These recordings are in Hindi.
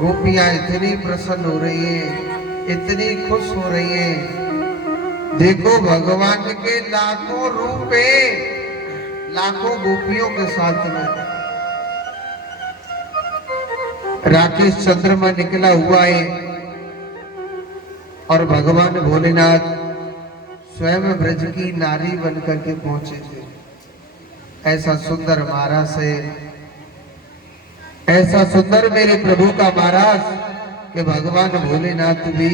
गोपियां इतनी प्रसन्न हो रही हैं, इतनी खुश हो रही हैं। देखो भगवान के लाखों रूप हैं, लाखों गोपियों के साथ में। राकेश चंद्रमा निकला हुआ है और भगवान भोलेनाथ स्वयं ब्रज की नारी बनकर के पहुंचे थे। ऐसा सुंदर महाराज है, ऐसा सुंदर मेरे प्रभु का महाराज कि भगवान भोलेनाथ भी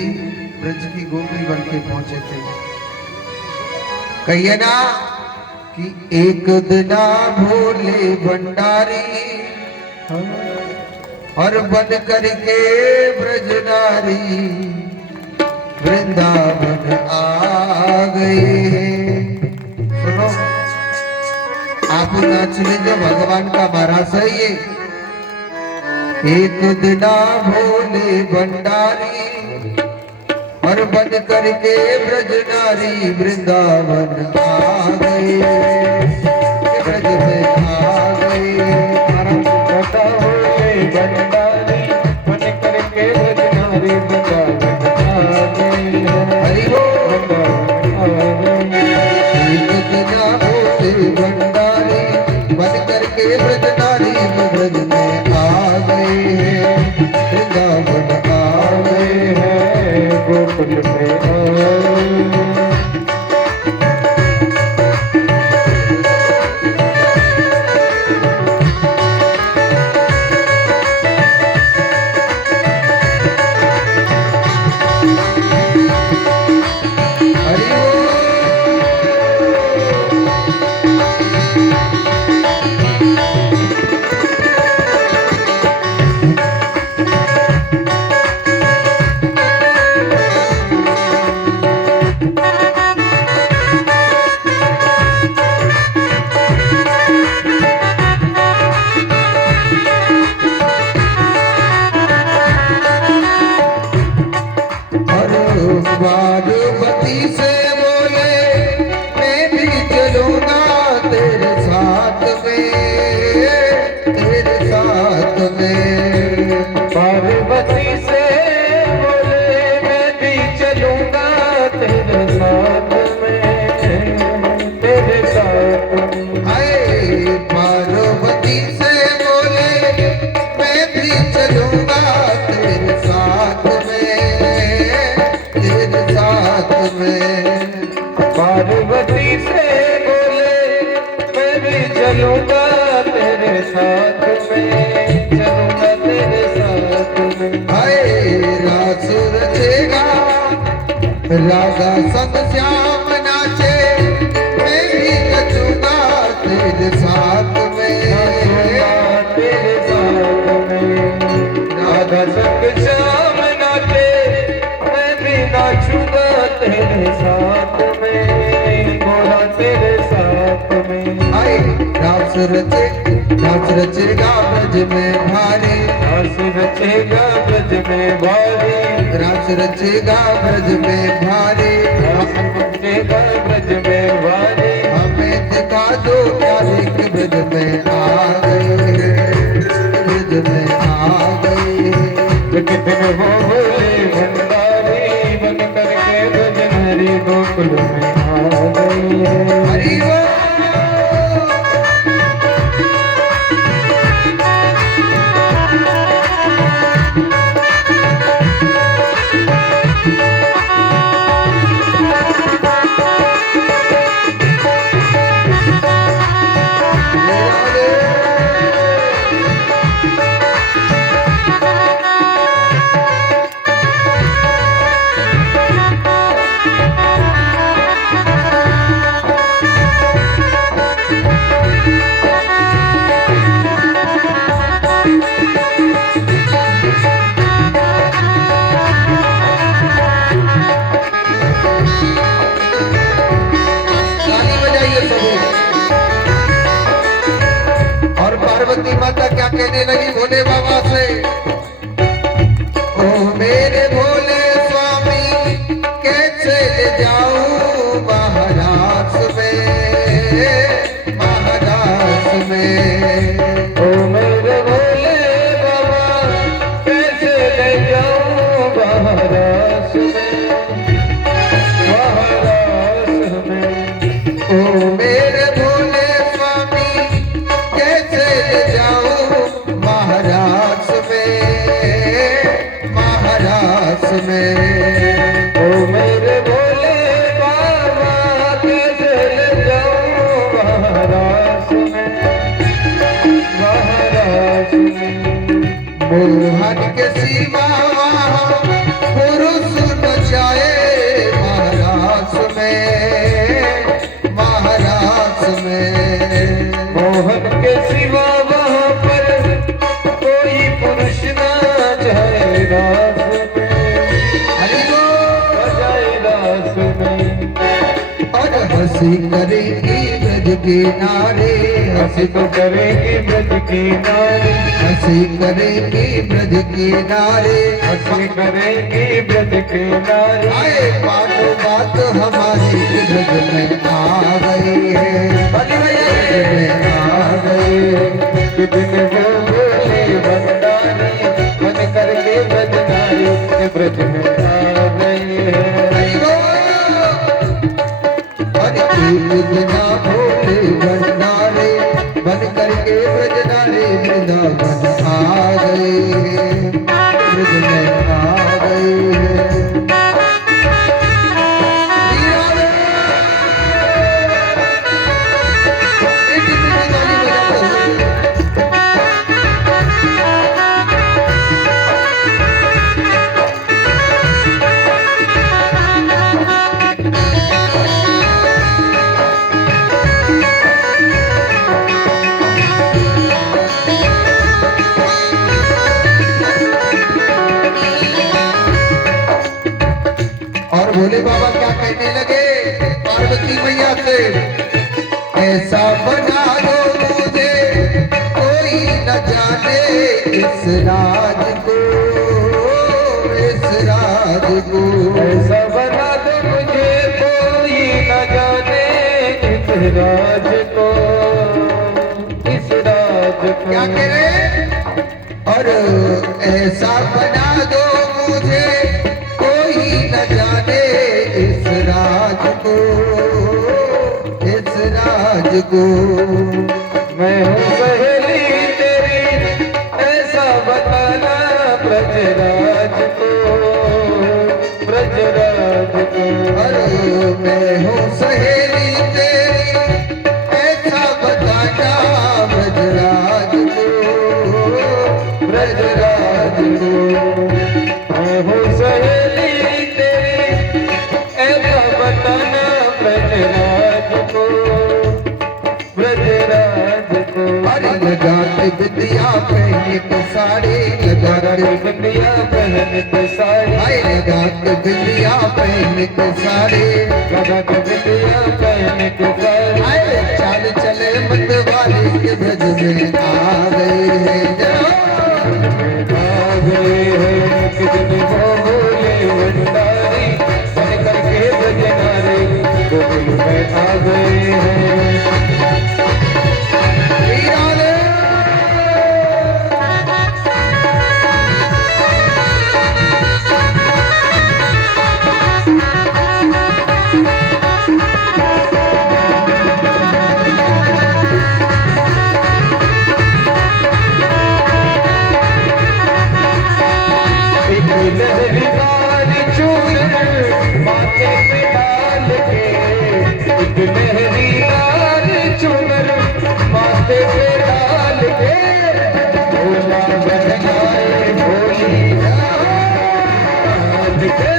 ब्रज की गोपी बन के पहुंचे थे। कहिए ना कि एक दिना भोले भंडारी और बन करके ब्रज नारी वृंदावन आ गए। सुनो, आप नाच लीजिए, भगवान का महाराज है ये। एक दिना भोले भंडारी और बन करके ब्रज नारी वृंदावन आ गए, ब्रज में आ गए। भोले भंडारी बन करके ब्रज नारी वृंदावन आ गए। हरि बोल। एक दिना भोले भंडारी बन करके ब्रज नारी ब्रज में आ गए हैं, वृंदावन आ गए हैं, गोकुल में पार्वती से बोले मैं भी चलूंगा तेरे साथ में, तेरे साथ में। पार्वती से बोले मैं भी चलूंगा तेरे साथ में, तेरे साथ में। आए पार्वती से बोले मैं भी चलूंगा तेरे साथ में, पार्वती से बोले मैं भी चलूंगा तेरे साथ में, चलूंगा तेरे साथ में। हाय रास रचेगा राधा संग श्याम नाचे, मैं भी नचूंगा तेरे साथ में, तेरे साथ में। राधा संग श्याम नाचे, मैं भी नाचूंगा तेरे साथ में, गोरा तेरे साथ में। आए रास रचेगा ब्रज में भारी, रास रचेगा ब्रज में भारी, रास रचेगा ब्रज में भारी, रास रचेगा ब्रज में भारी। हमें दिखा दो प्यारे के ब्रज में आ गए, ब्रज में आ गए। कितने वो भोले भंडारी बन करके ब्रज नारी गोकुल में आ गई है। हरि बोल। पार्वती माता क्या कहने लगी भोले बाबा से, ओ मेरे भोले स्वामी कैसे ले जाऊं महाराज में, महाराज में। ओ मेरे भोले बाबा कैसे महाराज में ओ मेरे भोले स्वामी कैसे ले जाऊं महाराज में ओ मेरे भोले बाबा कैसे ले जाऊं महाराज में मोहन के सिवा पुरुष न जाए महाराज में मोहन के सिवा वहाँ पर कोई पुरुष ना जाए रास में और हंसी करेगी ब्रज के नारे हंसी तो करेगी ब्रज की नारी हंसी करेगी ब्रज के नारे हंसी करेगी ब्रज की नारी आए बातों बात हमारी ब्रज में आ गई है ब्रज में आ गई है दिन वो बोले भंडारी बन करके बदनारी ब्रज में आ गई है बिना भोले भंडारे बन करके ब्रजनारे वृंदावन आ गए ब्रज में आ गए और भोले बाबा क्या कहने लगे पार्वती मैया से ऐसा बना दो मुझे कोई न जाने इस राज को ऐसा बना दो मुझे कोई न जाने इस राज को क्या कह रहे और ऐसा बना दो मुझे कोई न जाने इस राज को मैं हूँ सहेली तेरी ऐसा बताना ब्रजराज को और मैं हूँ सहेली तेरी ऐसा बताना ब्रजराज को मैं हूँ सहेली तेरी ऐसा बताना ब्रजराज को अरे लगाते बिंदिया पहने को साड़ी लगाते बिंदिया पहने को साड़ी हाय लगाते बिंदिया पहने को साड़ी लगाते बिंदिया पहने को साड़ी हाय चाल चले मत वाले के ब्रज में आ गए हैं कितने वो बोले भंडारी बन करके बजनारे गोकुल में आ गए हैं लहरीदार चूनर माथे पे डाल के एक लहरीदार चूनर माथे पे डाल के भोला बहनाए भोली डाल के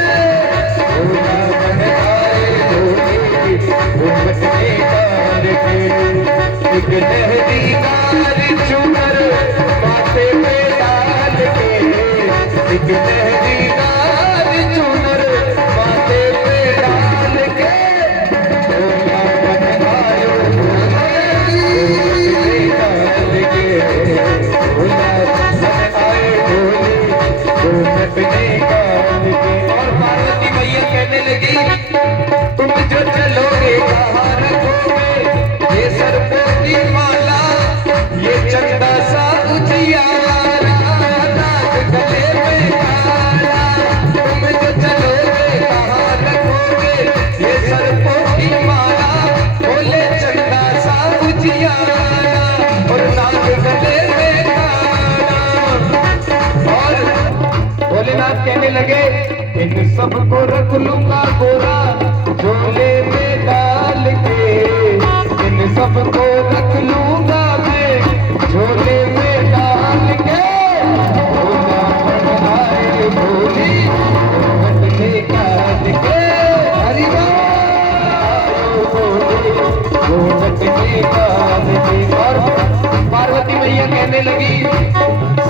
भोला बहनाए भोली घूमने डाल के एक लहरीदार चूनर माथे पे डाल के एक लहरीदार चूनर माथे पे डाल के भोला बहनायो भोले डाल के भोला बहनाए भोले घूमने डाल के। और पार्वती मैया कहने लगी तुम जो चलोगे कहाँ रखोगे ये सर्पों की माला ये चंदा सा उजियारा नाग गले में काला कहने लगे इन सबको रख लूंगा गोरा झोले में डाल के, इन सबको रख लूंगा मैं झोले में डाल के। भोला बनाए भोली घूंघट निकाल के, हरि घूंघट निकाल के। और पार्वती मैया कहने लगी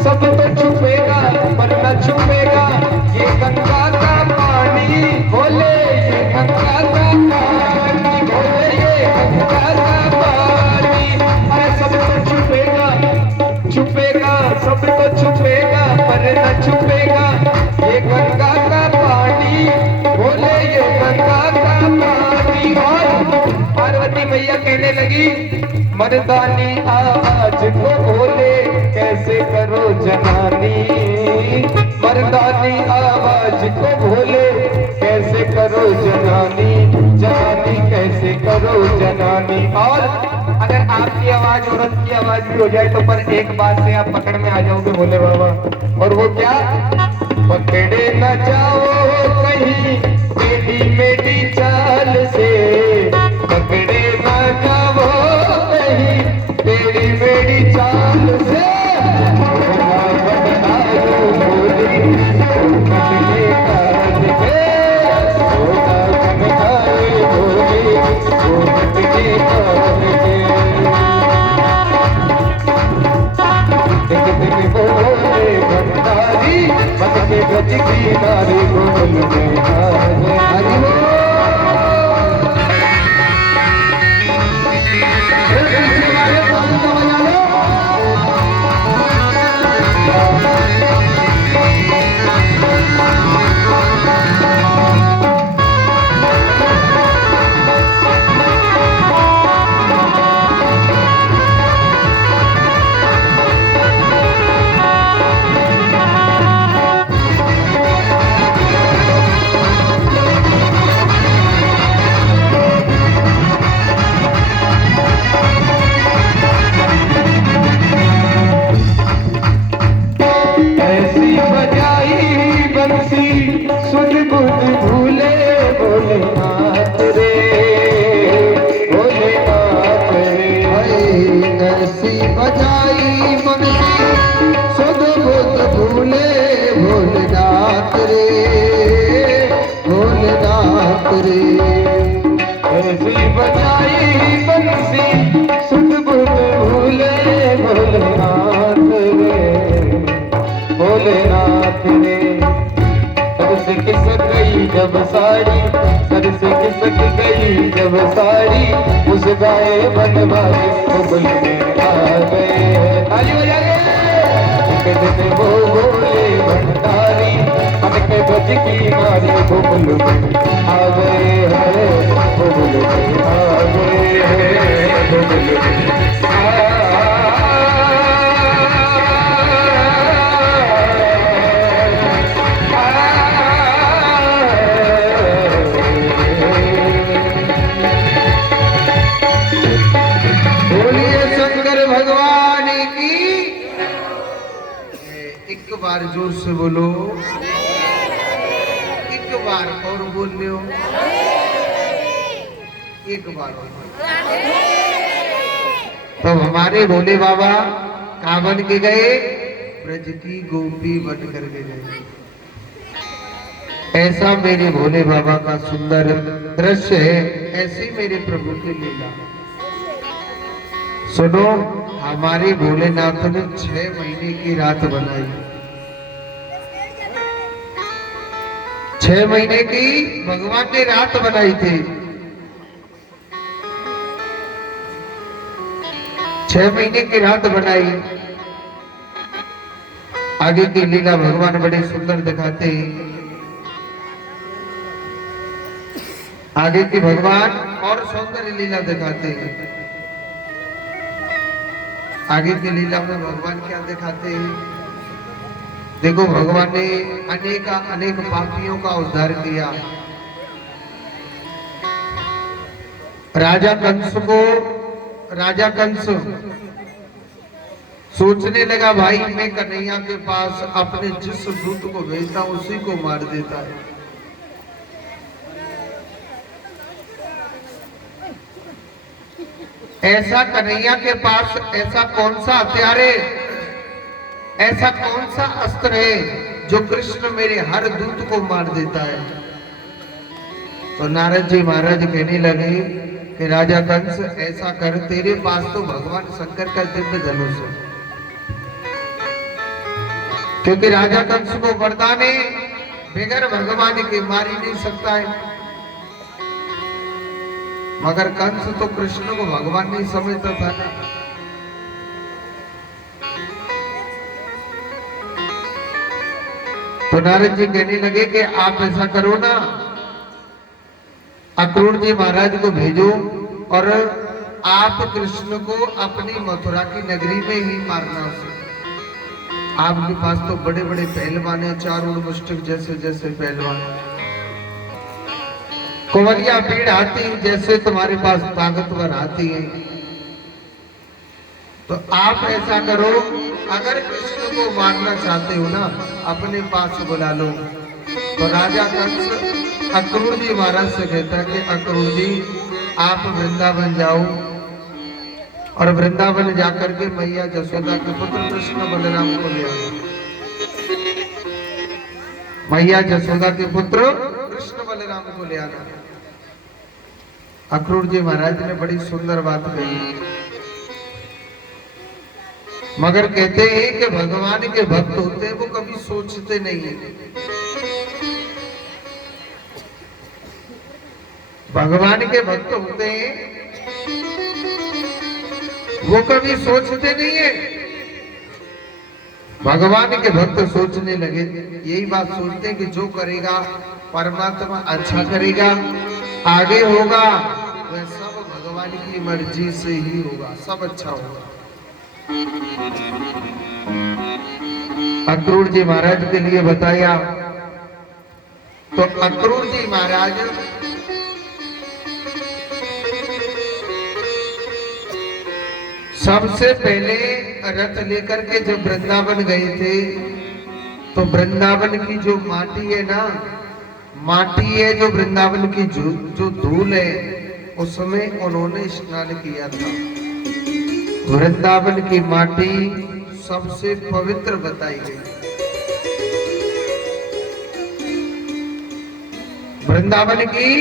सब तो छुपेगा पर न छुपेगा ये गंगा का पानी, बोले ये गंगा का पानी, बोले ये गंगा का पानी। अरे सब तो छुपेगा छुपेगा, सब तो छुपेगा पर न छुपेगा ये गंगा का पानी, बोले ये गंगा का पानी। और पार्वती मैया कहने लगी मर्दानी आवाज को बोले कैसे करो जनानी, मर्दानी आवाज को बोले कैसे करो जनानी, जनानी कैसे करो जनानी। और अगर आपकी आवाज औरत की आवाज भी हो जाए तो पर एक बात से आप पकड़ में आ जाओगे भोले बाबा, और वो क्या? पकड़े न जाओ कहीं टेढ़ी मेढ़ी चाल से, पकड़े न जाओ कहीं टेढ़ी मेढ़ी चाल से। गज की नारी गोल में हरि बोल। जब साड़ी सर से खिसक गई जब साड़ी, उस गाए बनवारी मुगल में आ गए। ताली बजा के वो बोले भंडारी अनके गज की नारी मुगल में आ गए हैं, मुगल में आ गए हैं, मुगल में बार जोर से बोलो, एक बार और बोल लो, एक बार। तो हमारे भोले बाबा कहाँ बन के गए? ब्रज की गोपी बन करके गए। ऐसा मेरे भोले बाबा का सुंदर दृश्य है, ऐसी मेरे प्रभु की लीला। सुनो, हमारे भोलेनाथ ने 6 महीने की रात बनाई। 6 महीने की भगवान ने रात बनाई थी। 6 महीने की रात बनाई। आगे की लीला भगवान बड़े सुंदर दिखाते हैं। आगे की भगवान और सौंदर्य लीला दिखाते हैं। आगे की लीला में भगवान क्या दिखाते हैं? देखो, भगवान ने अनेक पापियों का उद्धार किया। राजा कंस सोचने लगा भाई मैं कन्हैया के पास अपने जिस दूत को भेजता हूं उसी को मार देता है। ऐसा कन्हैया के पास ऐसा कौन सा हथियार है, ऐसा कौन सा अस्त्र है जो कृष्ण मेरे हर दूत को मार देता है। तो नारद जी महाराज कहने लगे कि राजा कंस ऐसा कर, तेरे पास तो भगवान शंकर का दिव्य धनुष है, क्योंकि राजा कंस को वरदान है बगैर भगवान के मार ही नहीं सकता है। मगर कंस तो कृष्ण को भगवान नहीं समझता था ना। तो नारद जी कहने लगे कि आप ऐसा करो ना, अक्रूर जी महाराज को भेजो और आप कृष्ण को अपनी मथुरा की नगरी में ही मारना उसे। आपके पास तो बड़े बड़े पहलवान हैं, चारों मुष्टिक जैसे जैसे पहलवान, कुंवरिया भीड़ हाथी जैसे तुम्हारे पास ताकतवर हाथी हैं। तो आप ऐसा करो, अगर कृष्ण को मारना चाहते हो ना अपने पास बुला लो। तो राजा कंस अक्रूर जी महाराज से कहता है कि अक्रूर जी आप वृंदावन जाओ और वृंदावन जाकर के मैया जसोदा के पुत्र कृष्ण बलराम को ले आओ। मैया जसोदा के पुत्र कृष्ण बलराम को ले आना। अक्रूर जी महाराज ने बड़ी सुंदर बात कही, मगर कहते हैं कि भगवान के भक्त होते हैं वो कभी सोचते नहीं है। भगवान के भक्त होते हैं वो कभी सोचते नहीं है। भगवान के भक्त सोचने लगे, यही बात सोचते हैं कि जो करेगा परमात्मा अच्छा करेगा, आगे होगा, वह सब भगवान की मर्जी से ही होगा, सब अच्छा होगा। अक्रूर जी महाराज के लिए बताया। तो अक्रूर जी महाराज सबसे पहले रथ लेकर के जब वृंदावन गए थे, तो वृंदावन की जो माटी है ना, माटी है जो वृंदावन की जो धूल है, उसमें उन्होंने स्नान किया था। वृंदावन की माटी सबसे पवित्र बताई गई। वृंदावन की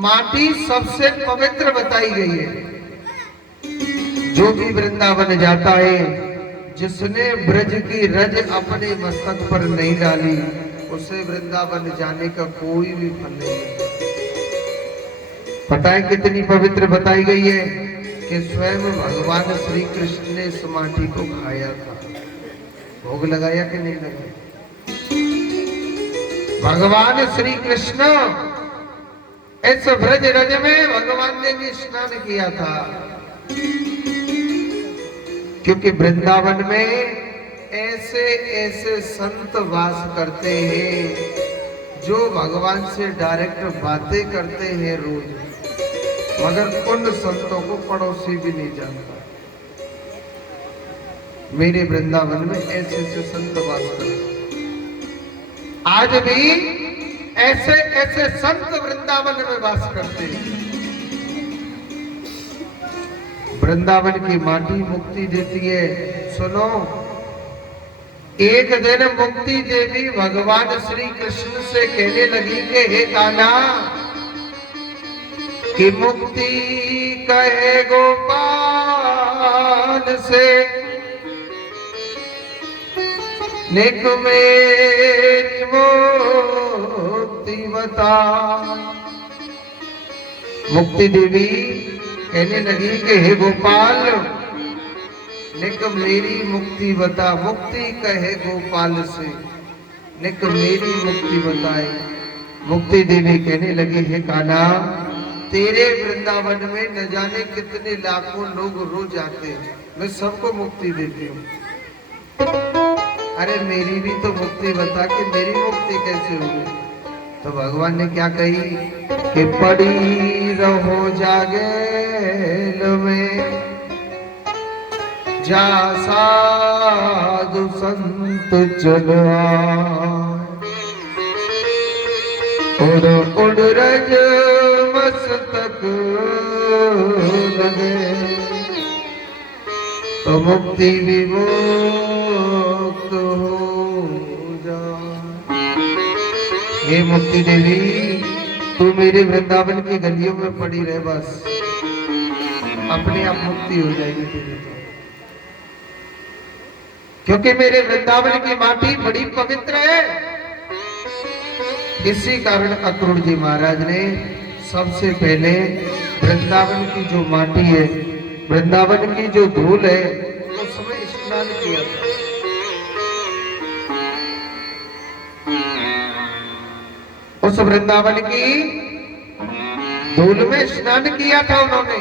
माटी सबसे पवित्र बताई गई है। जो भी वृंदावन जाता है, जिसने ब्रज की रज अपने मस्तक पर नहीं डाली, उसे वृंदावन जाने का कोई भी फल नहीं है। पता है कितनी पवित्र बताई गई है कि स्वयं भगवान श्री कृष्ण ने इस माटी को खाया था। भोग लगाया कि नहीं लगाया? भगवान श्री कृष्ण इस ब्रज रज में भगवान ने भी स्नान किया था, क्योंकि वृंदावन में ऐसे ऐसे संत वास करते हैं जो भगवान से डायरेक्ट बातें करते हैं रोज, मगर उन संतों को पड़ोसी भी नहीं जानता। मेरे वृंदावन में ऐसे ऐसे संत वास करते हैं। आज भी ऐसे ऐसे संत वृंदावन में वास करते हैं। वृंदावन की माटी मुक्ति देती है। सुनो, एक दिन मुक्ति देवी भगवान श्री कृष्ण से कहने लगी कि हे कान्हा, कि मुक्ति कहे गोपाल से, नेक मेरी मुक्ति बता। मुक्ति देवी कहने लगी कि हे गोपाल, निक मेरी मुक्ति बता। मुक्ति कहे गोपाल से, निक मेरी मुक्ति बताए। मुक्ति देवी कहने लगी, हे कान्हा, तेरे वृंदावन में न जाने कितने लाखों लोग रोज आते हैं, मैं सबको मुक्ति देती हूँ। अरे मेरी भी तो मुक्ति बता कि मेरी मुक्ति कैसे होगी। तो भगवान ने क्या कही कि पड़ी रहो जागेल में, जा साधु संत चल आए, उड़ रज मस्तक लगे, तो मुक्ति विमुक्त हो जाए। हे मुक्ति देवी, तू मेरे वृंदावन की गलियों में पड़ी रहे, बस अपने आप मुक्ति हो जाएगी तेरी तो। क्योंकि मेरे वृंदावन की माटी बड़ी पवित्र है। इसी कारण अक्रूर जी महाराज ने सबसे पहले वृंदावन की जो माटी है, वृंदावन की जो धूल है, उसमें स्नान किया था। उस वृंदावन की धूल में स्नान किया था उन्होंने।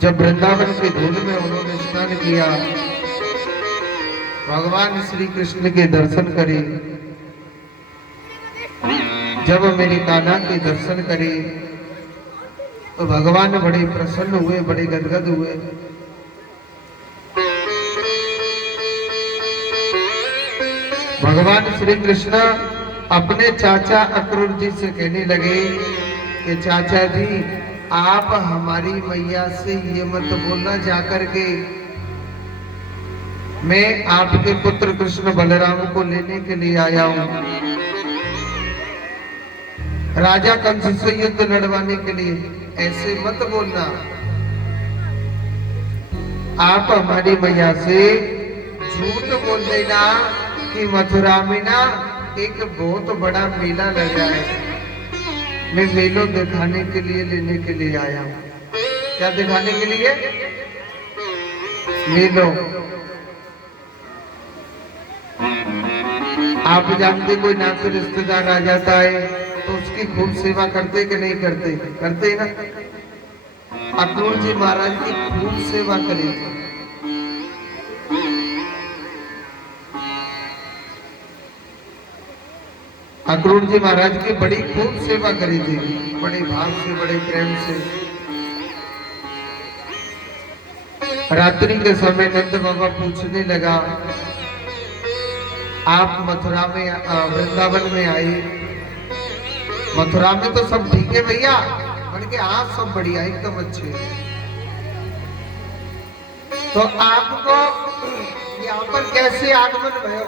जब वृंदावन की धूल में उन्होंने स्नान किया, भगवान श्री कृष्ण के दर्शन करे, जब मेरी कान्हा के दर्शन करे तो भगवान बड़े प्रसन्न हुए, बड़े गदगद हुए। भगवान श्री कृष्ण अपने चाचा अक्रूर जी से कहने लगे कि चाचा जी, आप हमारी मैया से ये मत बोलना जाकर के मैं आपके पुत्र कृष्ण बलराम को लेने के लिए आया हूं, राजा कंस से युद्ध लड़वाने के लिए, ऐसे मत बोलना। आप हमारी मैया से झूठ बोल देना कि मथुरा में ना एक बहुत बड़ा मेला लगा है, मैं मेलों दिखाने के लिए लेने के लिए आया हूं। क्या दिखाने के लिए? मेलों। आप जानते कोई नाते रिश्तेदार आ जाता है तो उसकी खूब सेवा करते कि नहीं करते? करते ना। अक्रूर जी महाराज की खूब सेवा करी थी। अक्रूर जी महाराज की बड़ी खूब सेवा करी थी, बड़े भाव से, बड़े प्रेम से। रात्रि के समय नंद बाबा पूछने लगा, आप मथुरा में वृंदावन में आए, मथुरा में तो सब ठीक है भैया? बोले कि हाँ सब बढ़िया, एकदम अच्छे। तो आपको यहाँ पर कैसे आगमन भयो?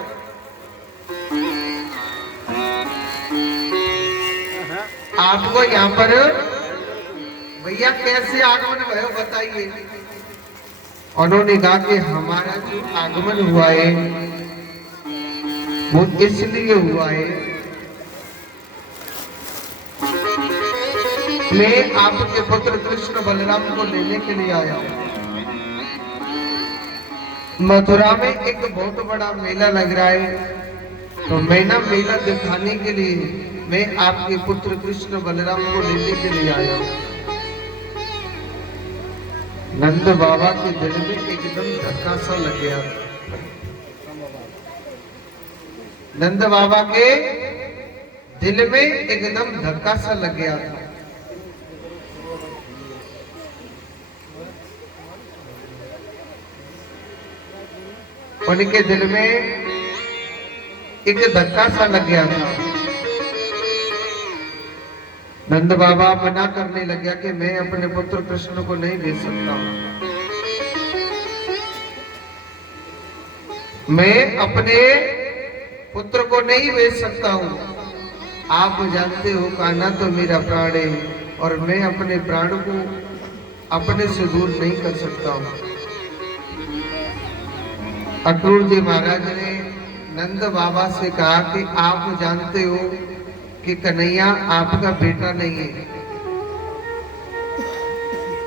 आपको यहाँ पर भैया कैसे आगमन भयो बताइए। उन्होंने कहा कि हमारा जो आगमन हुआ है वो इसलिए हुआ है, मैं आपके पुत्र कृष्ण बलराम को लेने के लिए आया हूं। मथुरा में एक बहुत बड़ा मेला लग रहा है, तो मैं ना मेला दिखाने के लिए मैं आपके पुत्र कृष्ण बलराम को लेने के लिए आया हूं। नंद बाबा के दिल में एकदम धक्का सा लग गया। नंद बाबा के दिल में एकदम धक्का सा लग गया था। उनके दिल में एक धक्का सा लग गया था। नंद बाबा मना करने लग गया कि मैं अपने पुत्र कृष्ण को नहीं भेज सकता हूं, मैं अपने पुत्र को नहीं भेज सकता हूं। आप जानते हो कान्हा तो मेरा प्राण है और मैं अपने प्राण को अपने से दूर नहीं कर सकता हूं। अक्रूर जी महाराज ने नंद बाबा से कहा कि आप जानते हो कि कन्हैया आपका बेटा नहीं है,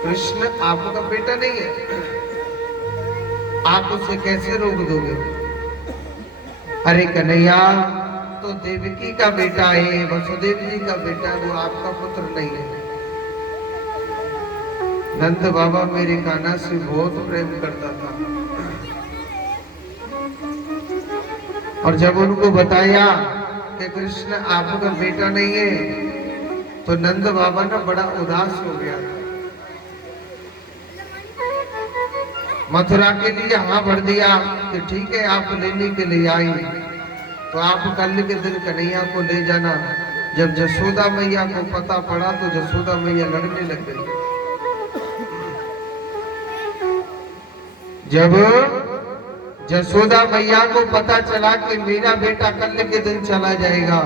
कृष्ण आपका बेटा नहीं है, आप उसे कैसे रोक दोगे? अरे कन्हैया तो देवकी का बेटा है, वसुदेव जी का बेटा है, वो आपका पुत्र नहीं है। नंद बाबा मेरे कान्हा से बहुत प्रेम करता था, और जब उनको बताया कि कृष्ण आपका बेटा नहीं है तो नंद बाबा ना बड़ा उदास हो गया। मथुरा के लिए हाँ भर दिया कि ठीक है आप लेने के लिए आई, तो आप कल के दिन कन्हैया को ले जाना। जब जसोदा मैया को पता पड़ा तो जसोदा मैया लड़ने लग गई। जब जसोदा मैया को पता चला कि मेरा बेटा कल के दिन चला जाएगा,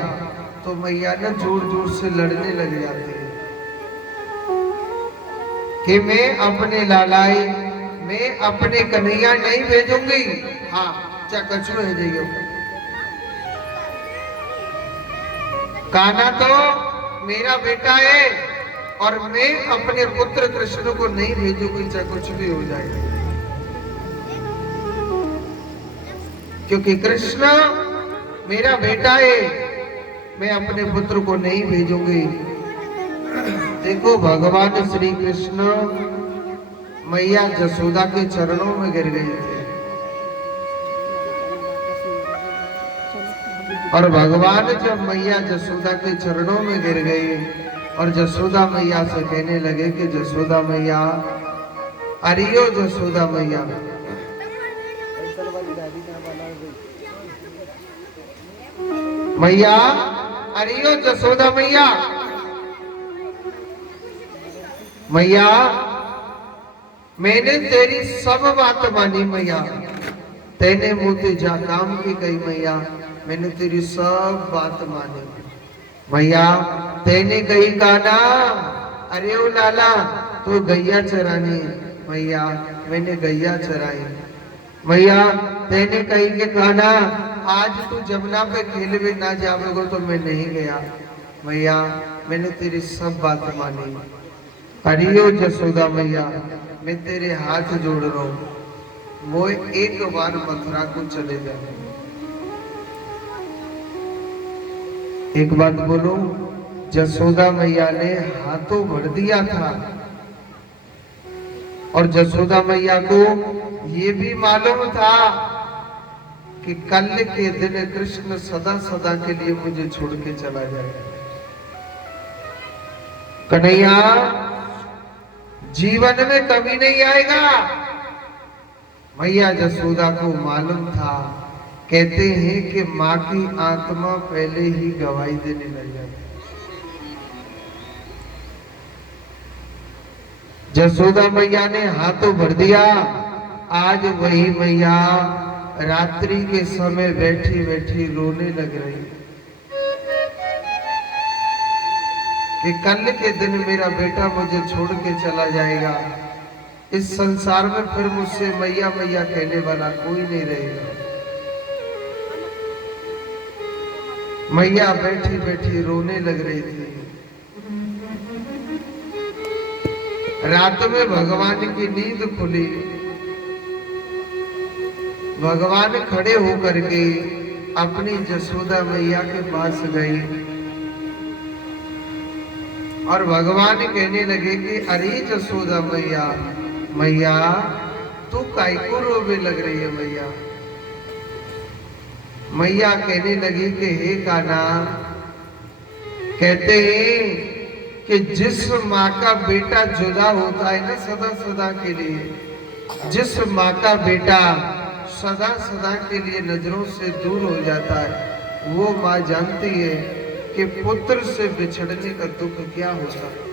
तो मैया ने जोर जोर से लड़ने लग जाती है कि मैं अपने लालाई, मैं अपने कन्हैया नहीं भेजूंगी। हाँ चाहे कछु भेज जाइए, कान्हा तो मेरा बेटा है और मैं अपने पुत्र कृष्ण को नहीं भेजूंगी, चाहे कुछ भी हो जाए, क्योंकि कृष्ण मेरा बेटा है, मैं अपने पुत्र को नहीं भेजूंगी। देखो भगवान श्री कृष्ण मैया जसोदा के चरणों में गिर गए थे और भगवान जब मैया जसोदा के चरणों में गिर गए और जसोदा मैया से कहने लगे कि जसोदा मैया, अरियो जसोदा मैया, मैया अरियो जसोदा मैया, मैया मैंने तेरी सब बात मानी मैया, तेने मुझे जा काम की कही मैया, मैंने तेरी सब बात मानी मैया। तेने कही कान्हा, अरे ओ लाला तू गैया चरानी, मैया मैंने गैया चराई। मैया तेने कही कि कान्हा आज तू जमुना पे खेलने ना जावेगो तो मैं नहीं गया, मैया मैंने तेरी सब बात मानी। अरियो जसोदा मैया, मैं तेरे हाथ जोड़ रहा हूं, मोए एक बार मथुरा को चले जाए। एक बात बोलो, जसोदा मैया ने हाथों भर दिया था और जसोदा मैया को ये भी मालूम था कि कल के दिन कृष्ण सदा सदा के लिए मुझे छोड़ के चला जाएगा। कन्हैया जीवन में कभी नहीं आएगा। मैया जसोदा को मालूम था, कहते हैं कि माँ की आत्मा पहले ही गवाही देने लग जाती। जसोदा मैया ने हाथों भर दिया। आज वही मैया रात्रि के समय बैठी बैठी रोने लग रही कि कल के दिन मेरा बेटा मुझे छोड़ के चला जाएगा, इस संसार में फिर मुझसे मैया मैया कहने वाला कोई नहीं रहेगा। मैया बैठी बैठी रोने लग रही थी। रात में भगवान की नींद खुली, भगवान खड़े होकर के अपनी जसोदा मैया के पास गई और भगवान कहने लगे कि अरे जसोदा मैया, मैया तू काहे को रोवे लग रही है मैया। मैया कहने लगी कि हे कान्हा, कहते हैं कि जिस माँ का बेटा जुदा होता है ना सदा सदा के लिए, जिस माँ का बेटा सदा सदा के लिए नजरों से दूर हो जाता है, वो माँ जानती है कि पुत्र से बिछड़ने का दुख क्या होता है।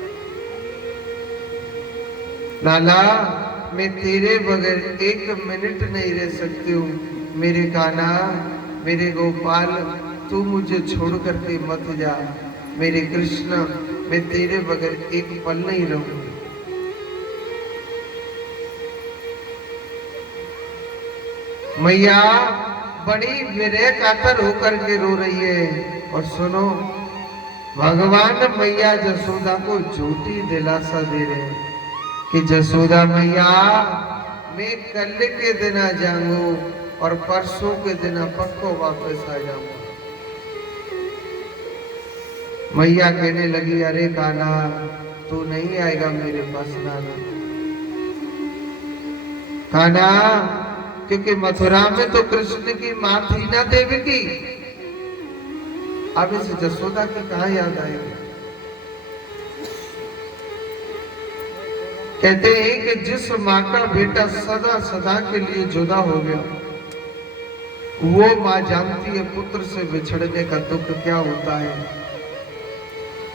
लाला मैं तेरे बगैर एक मिनट नहीं रह सकती हूँ, मेरे कान्हा, मेरे गोपाल, तू मुझे छोड़ करके मत जा। मेरे कृष्ण, मैं तेरे बगैर एक पल नहीं रहूंगी। मैया बड़ी विरह कातर होकर के रो रही है। और सुनो, भगवान मैया जसोदा को झूठी दिलासा दे रहे हैं कि जसोदा मैया, मैं कल के दिन आ जाऊंगा और परसों के दिन पक्को वापस आ जाऊंगा। मैया कहने लगी, अरे कान्हा तू नहीं आएगा मेरे पास नाना। कान्हा, क्योंकि मथुरा में तो कृष्ण की माँ थी ना देवकी, अब इस जसोदा की कहाँ याद आएगी। कहते हैं कि जिस माँ का बेटा सदा सदा के लिए जुदा हो गया, वो माँ जानती है पुत्र से बिछड़ने का दुख क्या होता है।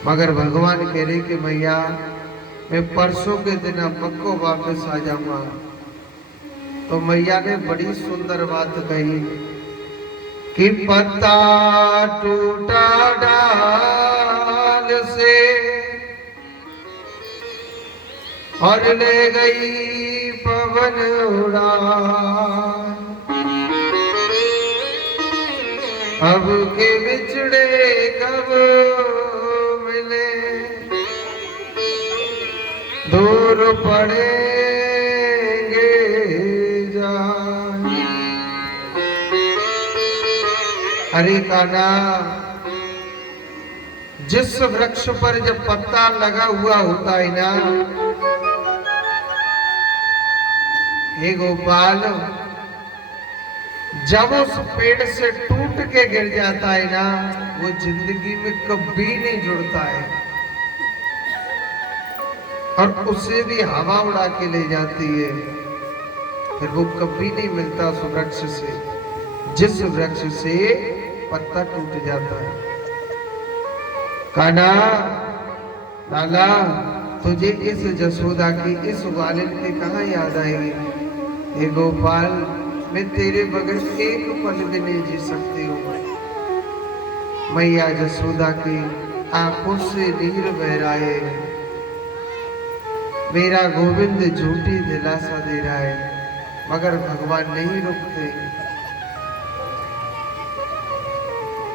मगर भगवान कह रहे कि मैया मैं परसों के दिन पक्को वापस आ जाऊंगा। तो मैया ने बड़ी सुंदर बात कही कि पत्ता टूटा डाल से और ले गई पवन उड़ान, अब के बिछड़े कब मिले दूर पड़ेंगे जान। अरे कान्हा, जिस वृक्ष पर जब पत्ता लगा हुआ होता है ना, हे गोपाल, जब उस पेड़ से टूट के गिर जाता है ना, वो जिंदगी में कभी नहीं जुड़ता है और उसे भी हवा उड़ा के ले जाती है, फिर वो कभी नहीं मिलता उस वृक्ष से जिस वृक्ष से पत्ता टूट जाता है। कान्हा, लाला, तुझे इस जसोदा की इस ग्वालिन की कहाँ याद आएगी? हे गोपाल, मैं तेरे बगैर एक पल भी नहीं जी सकती हूँ। मैया जसोदा की आंखों से नीर बह रहा है। मेरा गोविंद झूठी दिलासा दे रहा है, मगर भगवान नहीं रुकते।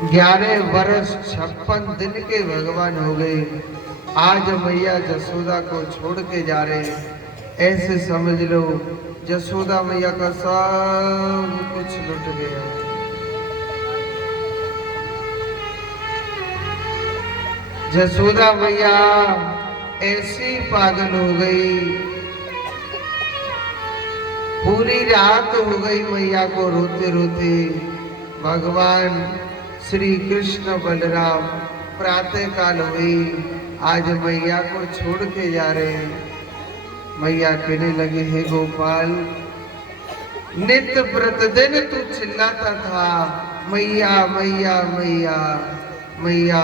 11 वर्ष 56 दिन के भगवान हो गए, आज मैया जसोदा को छोड़ के जा रहे हैं। ऐसे समझ लो जसोदा मैया का सब कुछ लुट गया। जसोदा मैया ऐसी पागल हो गई, पूरी रात हो गई मैया को रोते रोते। भगवान श्री कृष्ण बलराम प्रातः काल हुई, आज मैया को छोड़ के जा रहे हैं। मैया कहने लगे, हे गोपाल, नित्य प्रतिदिन तू चिल्लाता था मैया मैया मैया मैया,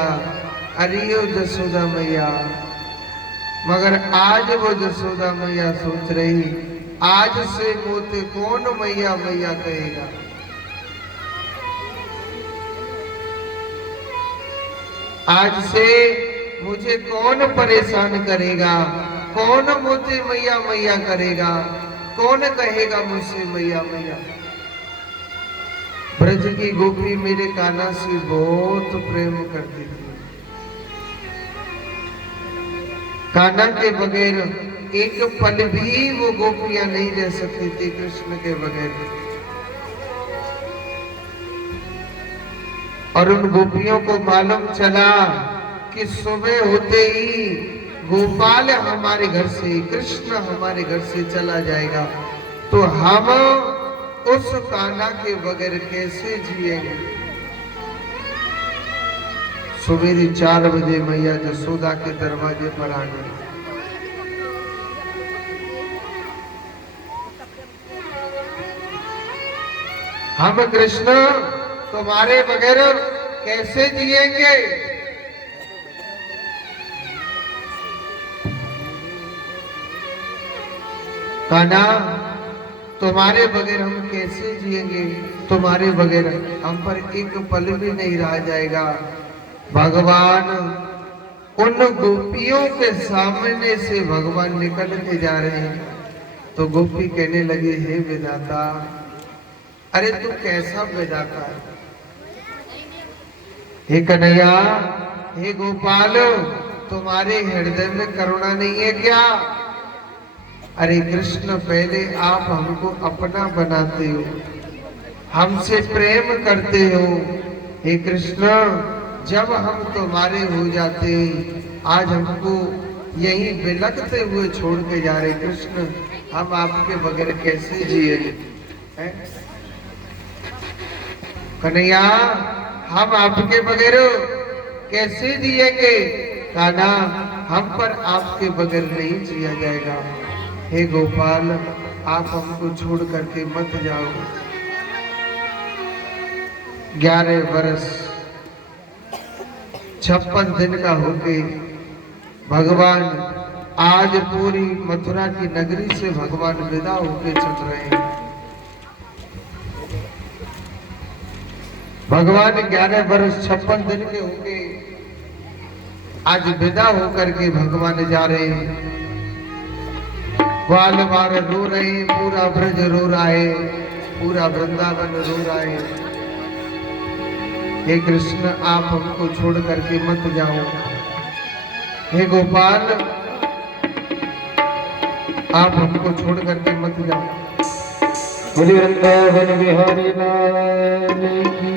अरियो जसोदा मैया, मगर आज वो जसोदा मैया सोच रही, आज से मोते कौन मैया मैया कहेगा। आज से मुझे कौन परेशान करेगा, कौन मुझे मैया मैया करेगा, कौन कहेगा मुझसे मैया मैया। ब्रज की गोपी मेरे कान्हा से बहुत प्रेम करती थी। कान्हा के बगैर एक पल भी वो गोपियां नहीं रह सकती थी कृष्ण के बगैर। और उन गोपियों को मालूम चला कि सुबह होते ही गोपाल हमारे घर से, कृष्ण हमारे घर से चला जाएगा, तो हम उस कान्हा के बगैर कैसे जिएंगे। सवेरे 4 बजे मैया जसोदा के दरवाजे पर आ गई। हम कृष्ण तुम्हारे बगैर कैसे जिएंगे। कान्हा, तुम्हारे बगैर हम कैसे जिएंगे, तुम्हारे बगैर हम पर एक पल भी नहीं रह जाएगा। भगवान उन गोपियों के सामने से भगवान निकल के जा रहे हैं, तो गोपी कहने लगी, हे विधाता, अरे तू कैसा विधाता है। हे कन्हैया, हे गोपाल, तुम्हारे हृदय में करुणा नहीं है क्या? अरे कृष्ण, पहले आप हमको अपना बनाते हो, हमसे प्रेम करते हो। हे कृष्ण, जब हम तुम्हारे हो जाते, आज हमको यहीं बिलखते हुए छोड़ के जा रहे। कृष्ण, हम आपके बगैर कैसे जिए। कन्हैया, हम आपके बगैर कैसे जिएंगे। कान्हा, हम पर आपके बगैर नहीं जिया जाएगा। हे गोपाल आप हमको छोड़ करके मत जाओ। 11 वर्ष 56 दिन का होके भगवान आज पूरी मथुरा की नगरी से भगवान विदा होके चल रहे हैं। भगवान 11 वर्ष 56 दिन के होके आज विदा होकर के भगवान जा रहे हैं। ग्वाल बाल रो रहे हैं, पूरा ब्रज रो रहा है, पूरा वृंदावन रो रहा है। हे कृष्ण आप हमको छोड़ करके मत जाओ। हे गोपाल आप हमको छोड़ करके मत जाओ। बोलिए वृंदावन बिहारी लाल की।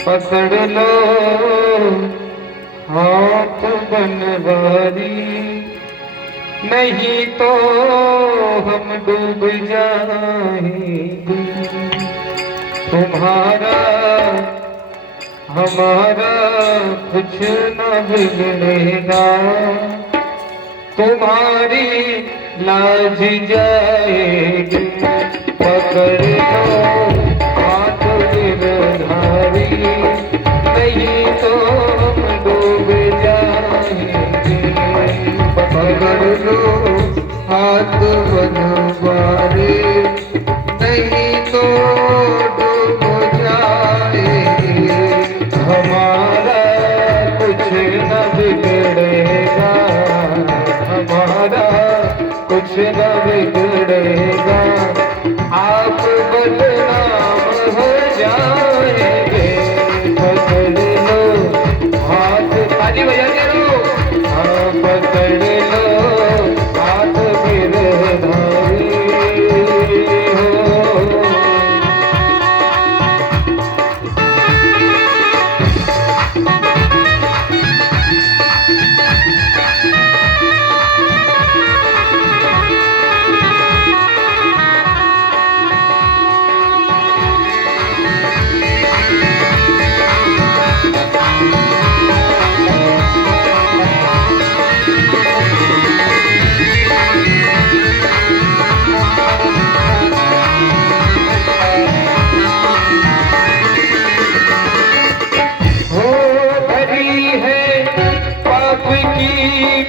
पकड़ लो हाथ बनवारी, नहीं तो हम डूब जाएंगे। तुम्हारा हमारा कुछ न बिगड़ेगा, तुम्हारी लाज जाएगी। पकड़ लो हाथ गिरधारी, नहीं तो हम डूब जाएंगे। पकड़ लो हाथ बनवारे, नहीं तो डूब जाएंगे। हमारा कुछ न बिगड़ेगा, हमारा कुछ न बिगड़ेगा। आप बदनाम हो जाएंगे। पकड़ लो हाथ, ताली बजा के लो। हाँ पकड़ लो हाथ गिरधारी हो।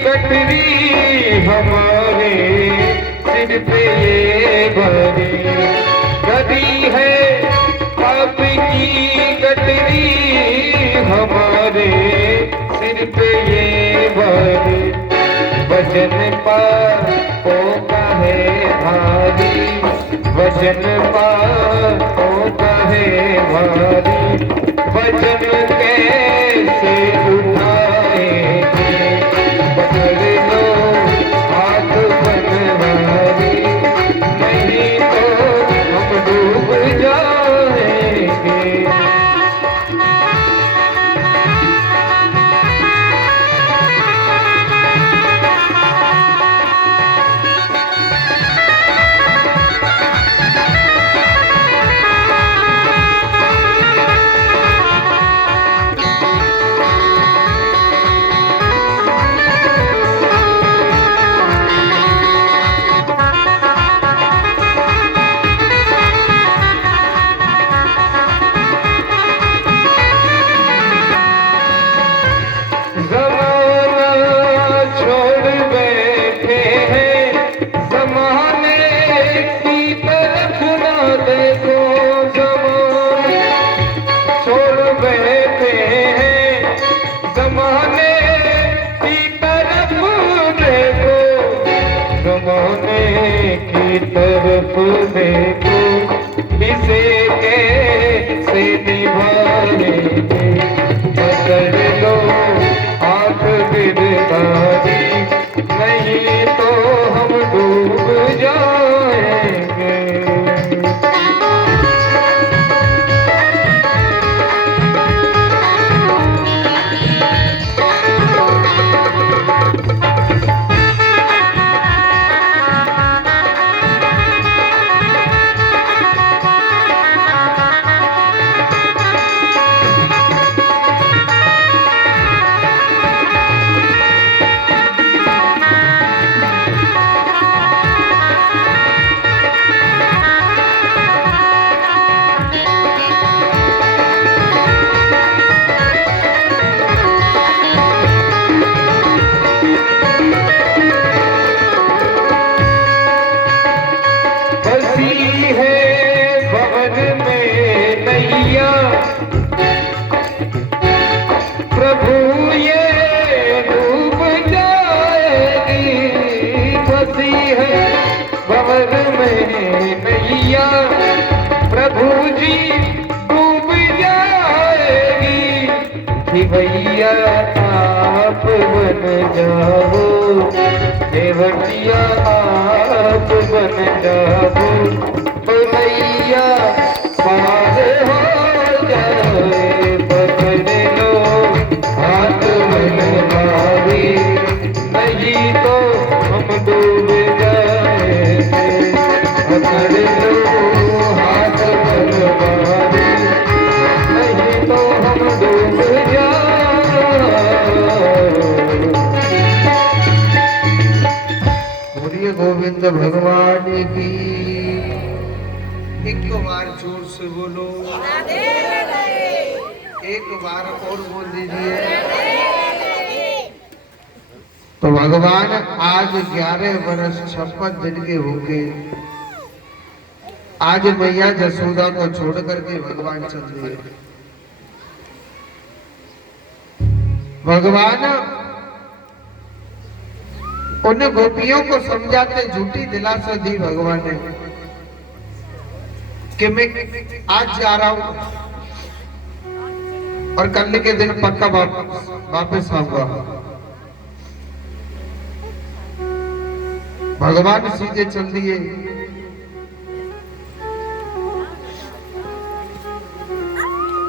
कटरी हमारे सिर पे ये भरी, कभी है पाप की कटरी हमारे सिर पे ये भरी। वजन पापों का है भारी, वजन पापों का है भारी। वजन कैसे उठाएंगे। पकड़ लो हाथ बनवारी, नहीं तो हम डूब जाएंगे। तरफ देखो इसे कैसे निभाएंगे। पकड़ लो हाथ गिरधारी, नहीं तो हम डूब जाएंगे। कि भैया आप बन जाओ, देवटिया आप बन जाओ, तो नैया पार हो जाए, पकड़ लो हाथ बनवावे, नहीं तो हम डूब जाएंगे, पकड़ लो हाथ बनवावे, नहीं तो हम डूब जाएंगे। बोलिए गोविंद भगवान की। एक बार जोर से बोलो, एक बार और बोल दीजिए। तो भगवान आज 11 वर्ष 56 दिन के हो गए। आज मैया जसोदा को छोड़ करके भगवान चल दिए। भगवान उन गोपियों को समझाते झूठी दिलासा दी भगवान ने कि मैं आज जा रहा हूं और कल के दिन पक्का वापस आऊंगा। भगवान सीधे चल दिए।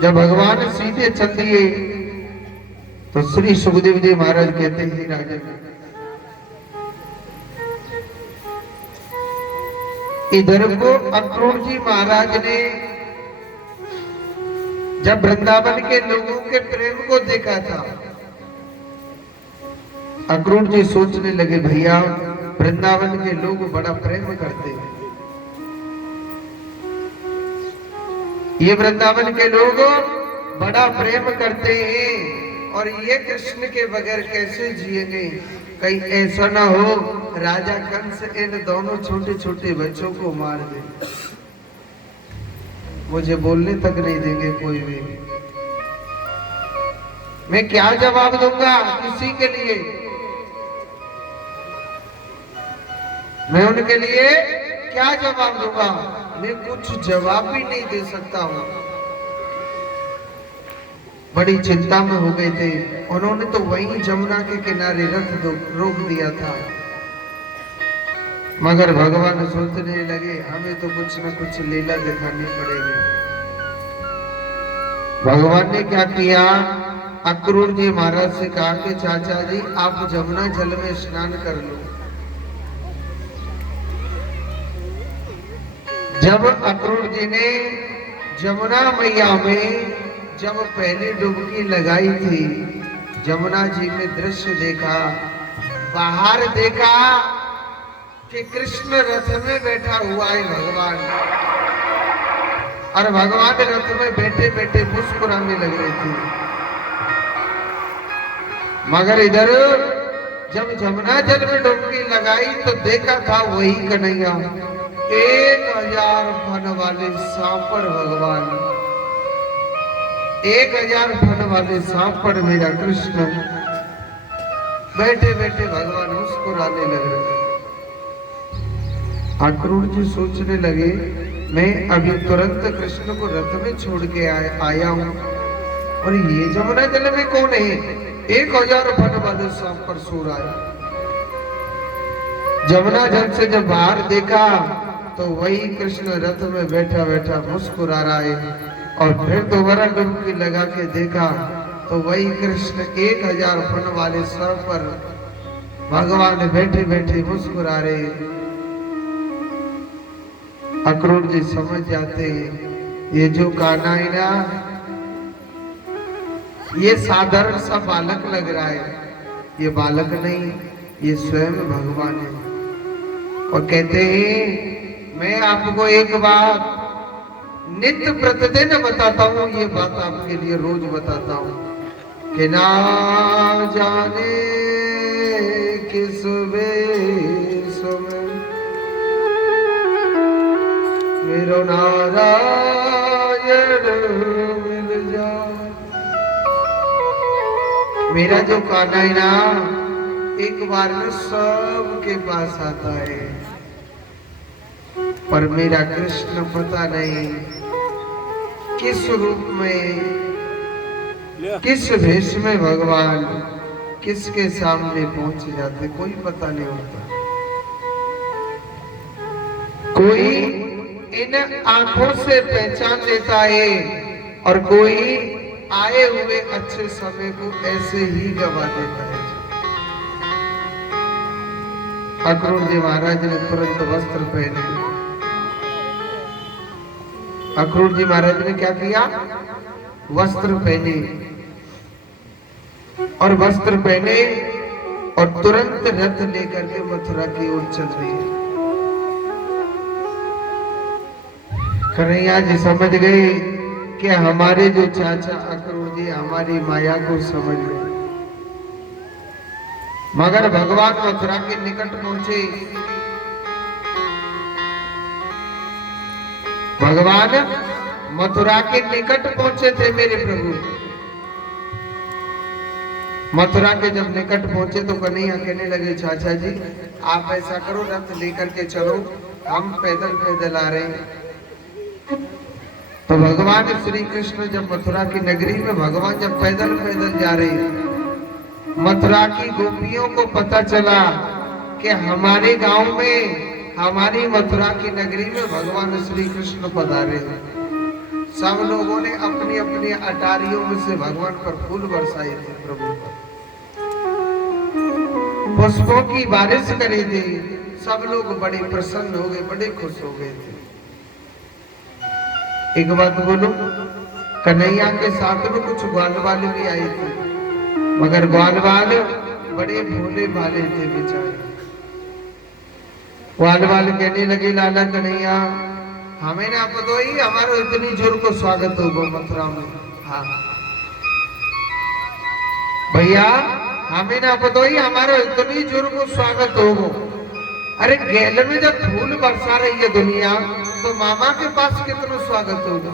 जब भगवान सीधे चल दिए तो श्री सुखदेव जी महाराज कहते हैं राजन, इधर को अक्रूर जी महाराज ने जब वृंदावन के लोगों के प्रेम को देखा था, अक्रूर जी सोचने लगे भैया वृंदावन के लोग बड़ा प्रेम करते हैं, ये वृंदावन के लोग बड़ा प्रेम करते हैं और ये कृष्ण के बगैर कैसे जिएंगे। कहीं ऐसा ना हो राजा कंस इन दोनों छोटे छोटे बच्चों को मार दे, मुझे बोलने तक नहीं देंगे कोई भी। मैं क्या जवाब दूंगा किसी के लिए, मैं उनके लिए क्या जवाब दूंगा, मैं कुछ जवाब भी नहीं दे सकता हूं। बड़ी चिंता में हो गए थे। उन्होंने तो वहीं जमुना के किनारे रथ रोक दिया था, मगर भगवान सोचने लगे हमें तो कुछ न कुछ लीला दिखानी पड़ेगी। भगवान ने क्या किया, अक्रूर जी महाराज से कहा कि चाचा जी आप जमुना जल में स्नान कर लो। जब अक्रूर जी ने जमुना मैया में जब पहली डुबकी लगाई थी, जमुना जी में दृश्य देखा, बाहर देखा कि कृष्ण रथ में बैठा हुआ है भगवान, और भगवान रथ में बैठे बैठे मुस्कुराने लग रहे थे। मगर इधर जब जमुना जल में डुबकी लगाई तो देखा था वही कन्हैया, 1000 फन वाले सांपर भगवान, 1000 फन वाले सांपर मेरा कृष्ण बैठे बैठे भगवान मुस्कुराने लग रहे। अक्रूर जी सोचने लगे मैं अभी तुरंत कृष्ण को रथ में छोड़ के आया हूं और ये जमुना जल में कौन है, 1000 फन वाले सांपर सो रहा है। जमुना जल से जब बाहर देखा तो वही कृष्ण रथ में बैठा बैठा मुस्कुरा रहा है, और फिर दोबारा डुबकी लगा के देखा तो वही कृष्ण 1000 फन वाले सर पर भगवान बैठे बैठे मुस्कुरा रहे। अक्रूर जी समझ जाते ये जो कान्हा है ना, ये साधारण सा बालक लग रहा है, ये बालक नहीं, ये स्वयं भगवान है। और कहते हैं मैं आपको एक बात नित्य प्रतिदिन बताता हूं, ये बात आपके लिए रोज बताता हूं कि ना जाने किस वेश में मेरो नारायण मिल जाए। मेरा जो कान्हा है ना, एक बार में सबके पास आता है, पर मेरा कृष्ण पता नहीं किस रूप में किस भेष में भगवान किसके सामने पहुंच जाते कोई पता नहीं होता। कोई इन आंखों से पहचान लेता है और कोई आए हुए अच्छे समय को ऐसे ही गवा देता है। अक्रूर जी महाराज ने तुरंत वस्त्र पहने। अक्रूर जी महाराज ने क्या किया? वस्त्र पहने और वस्त्र पहने और तुरंत रथ लेकर के मथुरा की ओर चल दिए। कन्हैया जी समझ गए कि हमारे जो चाचा अक्रूर जी हमारी माया को समझ गए। मगर भगवान मथुरा के निकट पहुंचे। भगवान मथुरा के निकट पहुंचे थे मेरे प्रभु। मथुरा के जब निकट पहुंचे तो कन्हैया कहने लगे चाचा जी आप ऐसा करो रथ लेकर के चलो, हम पैदल पैदल आ रहे हैं। तो भगवान श्री कृष्ण जब मथुरा की नगरी में भगवान जब पैदल पैदल जा रहे हैं, मथुरा की गोपियों को पता चला कि हमारे गांव में हमारी मथुरा की नगरी में भगवान श्री कृष्ण पधारे हैं। सब लोगों ने अपनी अपनी अटारियों में से भगवान पर फूल बरसाए थे। प्रभु पुष्पों की बारिश करी थी। सब लोग बड़े प्रसन्न हो गए, बड़े खुश हो गए थे। एक बात बोलो, कन्हैया के साथ में कुछ ग्वाल वाले भी आए थे, मगर ग्वाल वाले बड़े भोले भाले थे बेचारे। ग्वाल वाले कहने लगे लाला कन्हैया हमें ना पता ही हमारो इतनी जोर को स्वागत होगा मथुरा में। हाँ भैया हमें ना पता ही हमारो इतनी जोर को स्वागत होगा। अरे गेल में जब फूल बरसा रही है दुनिया तो मामा के पास कितना स्वागत होगा।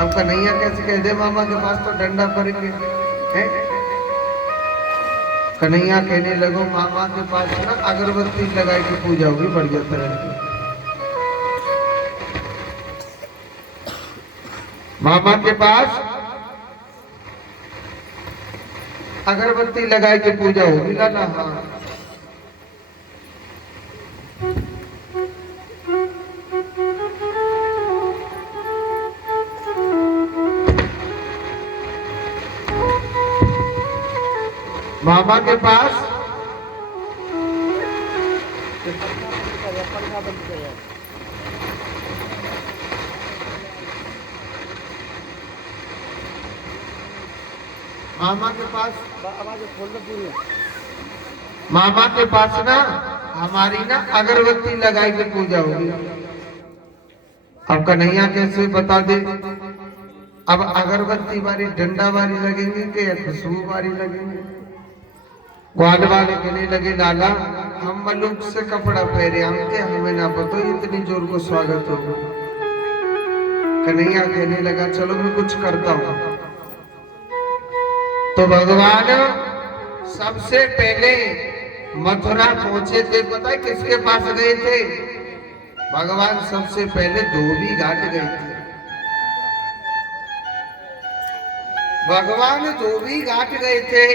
अब कन्हैया कैसे कह दे मामा के पास तो डंडा करेंगे। कन्हैया कहने लगो मामा के पास ना अगरबत्ती लगाई के पूजा होगी बढ़िया तरह की। मामा के पास अगरबत्ती लगाई के पूजा होगी लाला। हाँ मामा के पास मामा के पास ना हमारी ना अगरबत्ती लगाई के पूजा होगी। अब कन्हैया कैसे बता दे? अब अगरबत्ती वाली डंडा वाली लगेंगे कि या खुशबू वाली लगेंगे? ग्वाल वाले कहने लगे लाला हम मलूक से कपड़ा पहरे हमके हमें ना पता इतनी जोर को स्वागत होगा। कन्हैया कहने लगा चलो मैं कुछ करता हूं। तो भगवान सबसे पहले मथुरा पहुंचे थे, पता है किसके पास गए थे? भगवान सबसे पहले धोबी घाट गए थे। भगवान धोबी घाट गए थे।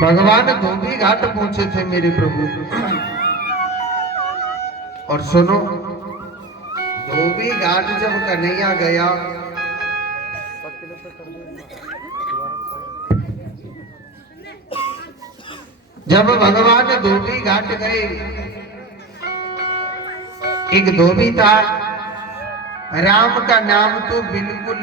भगवान धोबी घाट पहुंचे थे मेरे प्रभु। और सुनो धोबी घाट जब कन्हैया गया जब भगवान धोबी घाट गए एक धोबी था, राम का नाम तो बिल्कुल